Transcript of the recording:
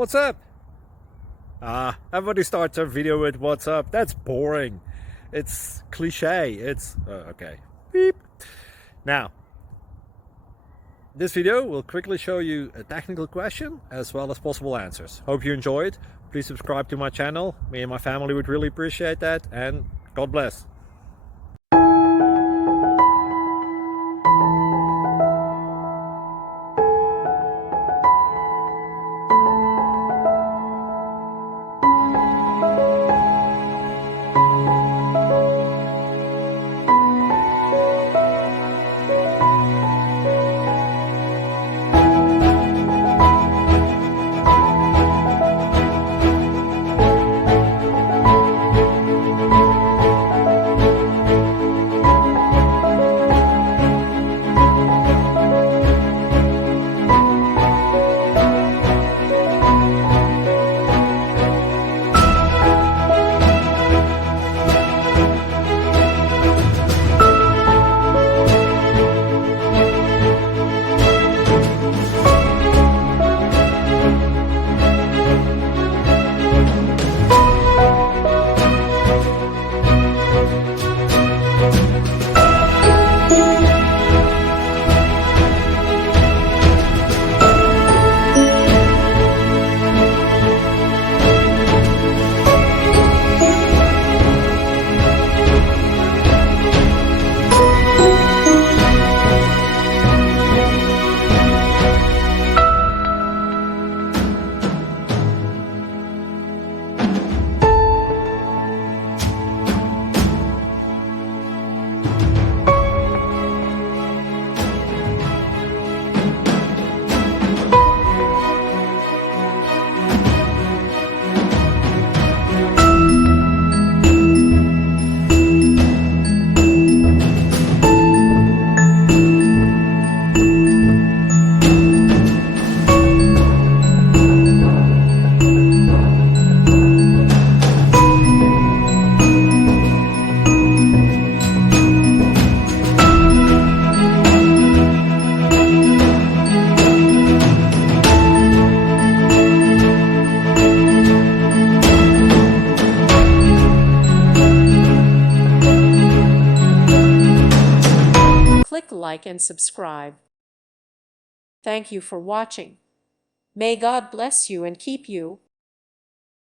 What's up? Everybody starts their video with what's up. That's boring. It's cliche. It's okay. Beep. Now, this video will quickly show you a technical question as well as possible answers. Hope you enjoy it. Please subscribe to my channel. Me and my family would really appreciate that, and God bless. Click like and subscribe. Thank you for watching. May God bless you and keep you.